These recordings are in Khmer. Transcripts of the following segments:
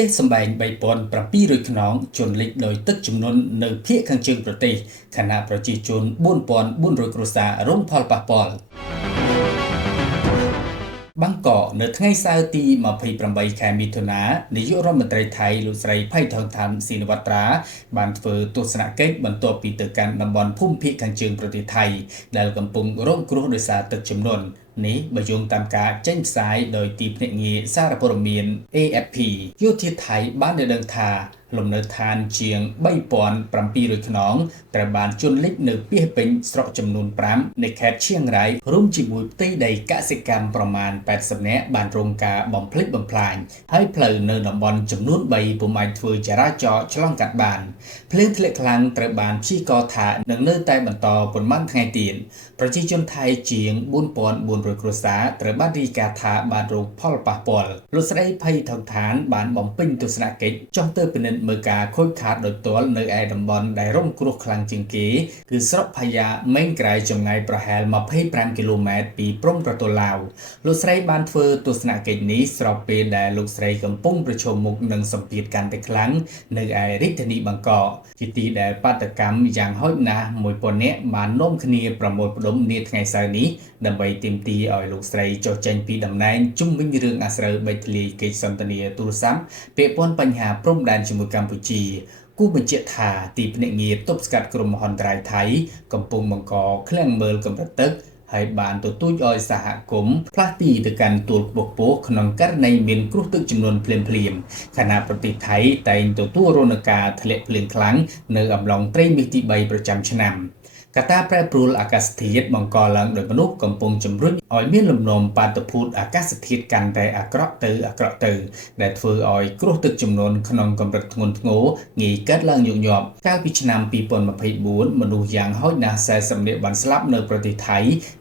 ទេសសម្បែង3700ខ្នងជន់លិចដោយទឹកជំនន់នៅភាគខាងជើងប្រទេសខណៈប្រជាជន4400គ្រួសាររងផលប៉ះពាល់បាងកកនៅថ្ងៃសៅរ៍ទី28ខែមិថុនានាយករដ្ឋមន្ត្រីថៃលោកស្រីផៃថងថានស៊ីនវត្រាបានធ្វើទស្សនកិច្ចបន្ទាប់ពីទៅកាន់តំបន់ភូមិភាគខាងជើងប្រទេសថៃដែលកំពុងរងគ្រោះដោយសារទឹកជំនន់នេះបើយោងតាមការចេញផ្សាយដោយទីភ្នាក់ងារសារព័ត៌មាន AFP យោធាថៃបានដឹងថាលំនៅឋានជាង3700ខ្នងត្រូវបានជន់លិចនៅពាសពេញស្រុកចំនួន5នៃខេត្តឈៀងរ៉ៃរួមជាមួយផ្ទៃដីកសិកម្មប្រមាណ80នាក់បានរងការបំផ្លិចបំផ្លាញហើយផ្លូវនៅតំបន់ចំនួន3ពុំអាចធ្វើចរាចរណ៍ឆ្លងកាត់បានភ្លើងធ្លាក់ខ្លាំងត្រូវបានព្យាករណ៍ថានឹងនៅតែបន្តប៉ុន្មានថ្ងៃទៀតប្រជាជនថៃជាង4400គ្រួសារត្រូវបានរាយការណ៍ថាបានរងផលប៉ះពាល់លោកស្រីភ័យថងឋានបានបំពេញទស្សនកិច្ចចុះទៅពិនិត្យមើលការខូចខាតដោយផ្ទាល់នៅឯតំបន់ដែលរងគ្រោះខ្លាំងជាងគេគឺស្រុកផាយ៉ាមេងក្រៃចម្ងាយប្រហែល25គីឡូម៉ែត្រពីព្រំប្រទល់ឡាវលោកស្រីបានធ្វើទស្សនកិច្ចនេះស្របពេលដែលលោកស្រីកំពុងប្រឈមមុខនឹងសម្ពាធកាន់តែខ្លាំងនៅឯរាជធានីបាងកកជាទីដែលបាតកម្មយ៉ាងហោចណាស់1000នាក់បាននាំគ្នាប្រមូលផ្ដុំនាថ្ងៃសៅរ៍នេះដើម្បីទាមទារឲ្យលោកស្រីចុះចេញពីតំណែងជុំវិញរឿងអាស្រូវបេក្ខលាយកិច្ចសន្ទនាទូរស័ព្ទពាក់ព័ន្ធបញ្ហាព្រំដែនជាមួយកម្ពុជាគូបញ្ជាក់ថាទីភ្នាក់ងារទប់ស្កាត់គ្រោះមហន្តរាយថៃកំពុងបង្កឃ្លាំងមើលកម្រិតទឹកហើយបានទទូចឲ្យសហគមន៍ផ្លាស់ទីទៅកាន់ទួលខ្ពស់ៗក្នុងករណីមានគ្រោះទឹកជំនន់ភ្លាមៗខណៈប្រទេសថៃតែងទទួលរណការធ្លាក់ភ្លៀងខ្លាំងនៅអំឡុងត្រីមាសទី3ប្រចាំឆ្នាំកត្តាប្រែប្រួលអាកាសធាតុបង្កឡើងដោយមនុស្សកំពុងជំរុញឲ្យមានលំនាំបាតុភូតអាកាសធាតុកាន់តែអាក្រក់ទៅដែលធ្វើឲ្យគ្រោះទឹកជំនន់ក្នុងកម្រិតធ្ងន់ធ្ងរងាយកើតឡើងញឹកញាប់កាលពីឆ្នាំ2024មនុស្សយ៉ាងហោចណាស់40នាក់បានស្លាប់នៅប្រទេសថៃ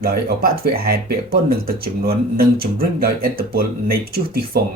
ដោយឧបទ្ទវហេតុពាក់ព័ន្ធនឹងទឹកជំនន់និងជំរុញដោយឥទ្ធិពលនៃព្យុះទីហ្វុង